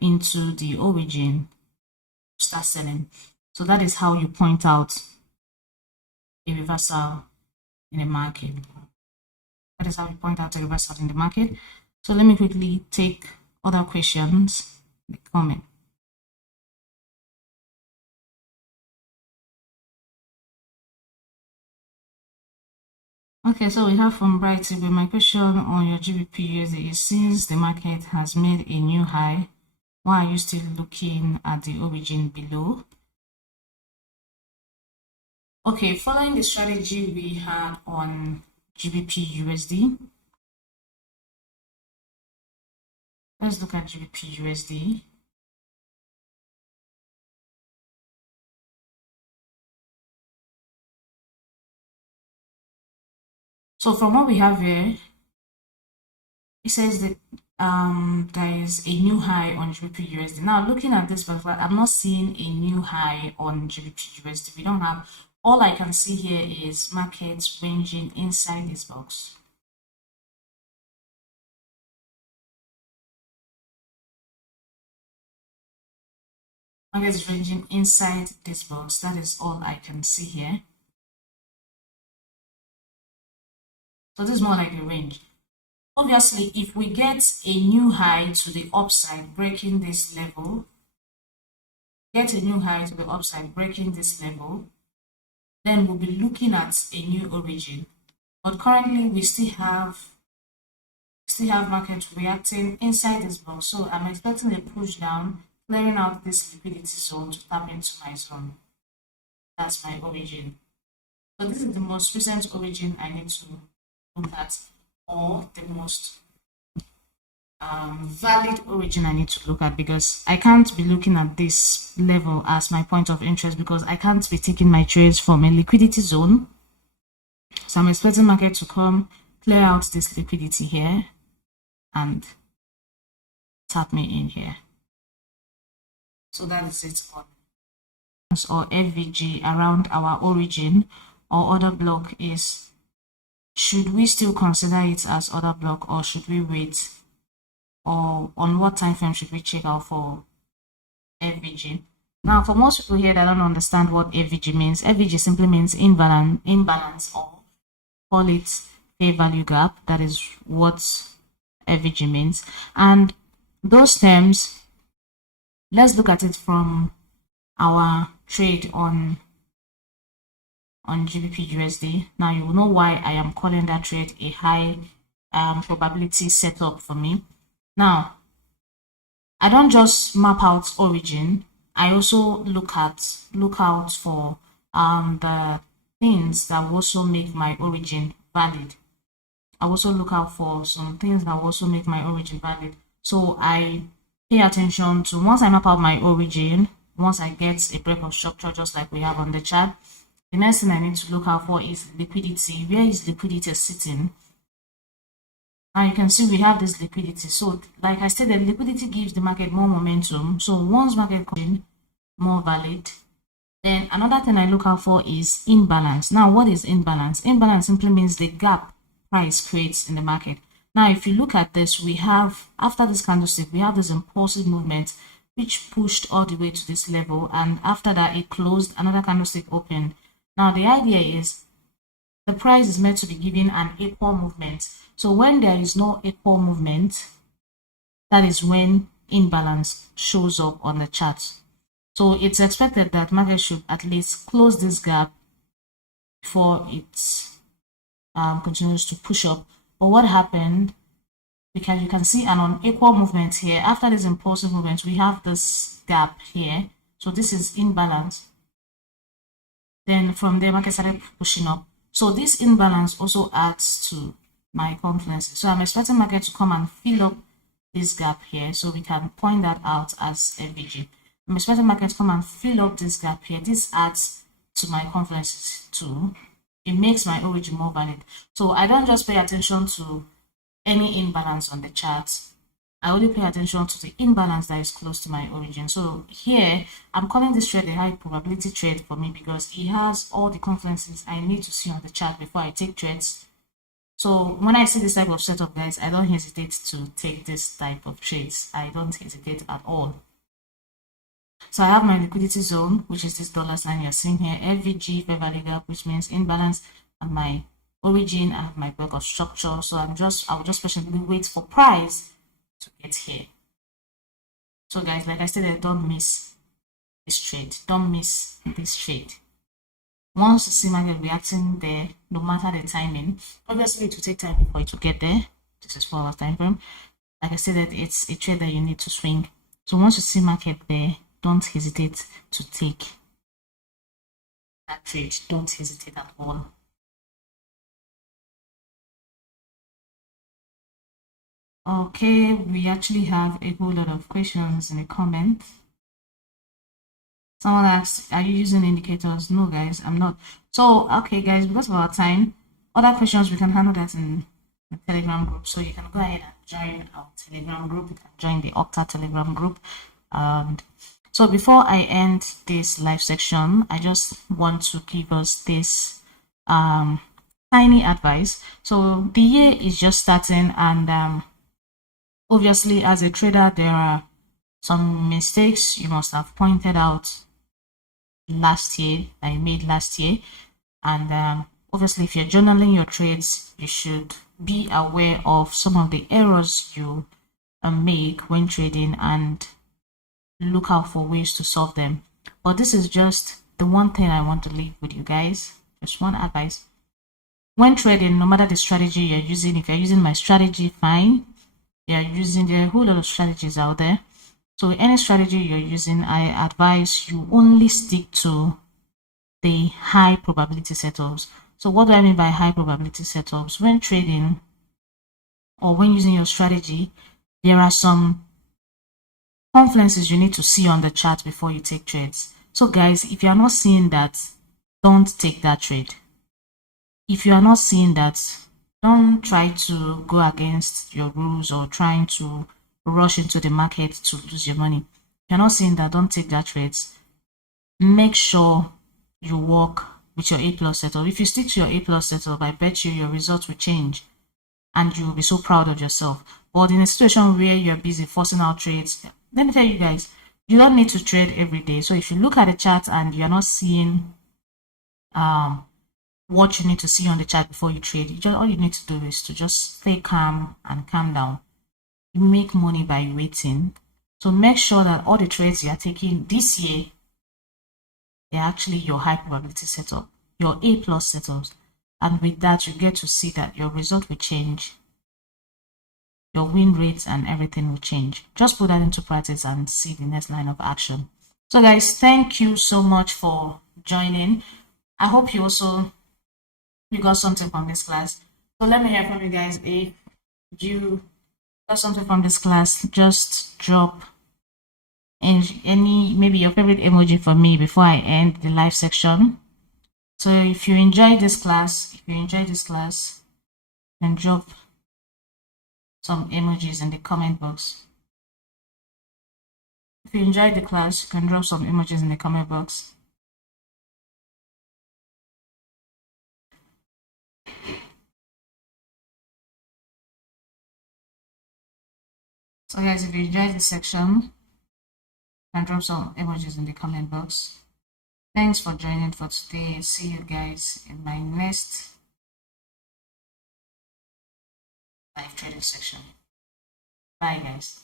into the origin, start selling. So that is how you point out a reversal in the market. That is how you point out a reversal in the market. So let me quickly take other questions in the comment. Okay, so we have from Brighty, but my question on your GBPUSD is, since the market has made a new high, why are you still looking at the origin below? Okay, following the strategy we had on GBPUSD, let's look at GBPUSD. So from what we have here, it says that there is a new high on GBPUSD. Now looking at this, but I'm not seeing a new high on GBPUSD. We don't have, all I can see here is markets ranging inside this box. Markets ranging inside this box. That is all I can see here. So this is more like a range. Obviously, if we get a new high to the upside, breaking this level, then we'll be looking at a new origin. But currently, we still have market reacting inside this box. So I'm expecting a push down, clearing out this liquidity zone to tap into my zone. That's my origin. So this is the most recent origin I need to look at, or the most valid origin I need to look at, because I can't be looking at this level as my point of interest, because I can't be taking my trades from a liquidity zone. So I'm expecting market to come, clear out this liquidity here and tap me in here. So that is it on or FVG around our origin or order block. Is, should we still consider it as order block, or should we wait, or on what time frame should we check out for FVG? Now, for most people here that don't understand what FVG means, FVG simply means imbalance, or call it fair value gap. That is what FVG means. And those terms, let's look at it from our trade on GBPUSD. Now you will know why I am calling that trade a high probability setup for me. Now, I don't just map out origin. I also look out for the things that will also make my origin valid. I also look out for some things that will also make my origin valid. So I pay attention to, once I map out my origin, once I get a break of structure just like we have on the chart, the next thing I need to look out for is liquidity. Where is liquidity sitting? Now you can see we have this liquidity. So like I said, the liquidity gives the market more momentum. So once market comes in, more valid. Then another thing I look out for is imbalance. Now what is imbalance? Imbalance simply means the gap price creates in the market. Now if you look at this, we have, after this candlestick, we have this impulsive movement which pushed all the way to this level, and after that it closed, another candlestick opened. Now the idea is the price is meant to be giving an equal movement. So when there is no equal movement, that is when imbalance shows up on the chart. So it's expected that market should at least close this gap before it continues to push up. But what happened, because you can see an unequal movement here. After this impulsive movement, we have this gap here. So this is imbalance. Then from there, market started pushing up. So this imbalance also adds to my confidence. So I'm expecting market to come and fill up this gap here. So we can point that out as FVG. I'm expecting market to come and fill up this gap here. This adds to my confidence too. It makes my origin more valid. So I don't just pay attention to any imbalance on the chart. I only pay attention to the imbalance that is close to my origin. So here, I'm calling this trade a high probability trade for me because it has all the confluences I need to see on the chart before I take trades. So when I see this type of setup, guys, I don't hesitate to take this type of trades. I don't hesitate at all. So I have my liquidity zone, which is this dollar sign you're seeing here, FVG, fair value gap, which means imbalance, and my origin. I have my block of structure. So I will just patiently wait for price to get here. So guys, like I said, don't miss this trade. Don't miss this trade. Once you see market reacting there, no matter the timing, obviously it will take time before it will get there. This is 4 hours time frame. Like I said, that it's a trade that you need to swing. So once you see market there, don't hesitate to take that trade. Don't hesitate at all. Okay, we actually have a whole lot of questions in the comments. Someone asked, are you using indicators? No, guys, I'm not. So, okay, guys, because of our time, other questions, we can handle that in the Telegram group. So you can go ahead and join our Telegram group. You can join the Octa Telegram group. So before I end this live section, I just want to give us this tiny advice. So the year is just starting, and obviously as a trader, there are some mistakes you must have pointed out last year that you made last year, and obviously if you're journaling your trades, you should be aware of some of the errors you make when trading and look out for ways to solve them. But this is just the one thing I want to leave with you guys, just one advice. When trading, no matter the strategy you're using, if you're using my strategy, fine. There are a whole lot of strategies out there. So any strategy you're using, I advise you only stick to the high probability setups. So what do I mean by high probability setups? When trading or when using your strategy, there are some confluences you need to see on the chart before you take trades. So guys, if you are not seeing that, don't take that trade. If you are not seeing that, don't try to go against your rules or trying to rush into the market to lose your money. If you're not seeing that, don't take that trades. Make sure you work with your A+ setup. If you stick to your A+ setup, I bet you your results will change and you will be so proud of yourself. But in a situation where you're busy forcing out trades, let me tell you guys, you don't need to trade every day. So if you look at the chart and you're not seeing what you need to see on the chart before you trade, all you need to do is to just stay calm and calm down. You make money by waiting. So make sure that all the trades you are taking this year, they're actually your high probability setup, your A+ setups. And with that, you get to see that your result will change. Your win rates and everything will change. Just put that into practice and see the next line of action. So guys, thank you so much for joining. I hope you got something from this class. So let me hear from you guys. If you got something from this class, just drop maybe your favorite emoji for me before I end the live section. So if you enjoyed this class, then drop some emojis in the comment box. If you enjoyed the class, you can drop some emojis in the comment box. So guys, if you enjoyed this section, you can drop some emojis in the comment box. Thanks for joining for today. See you guys in my next live trading section. Bye guys.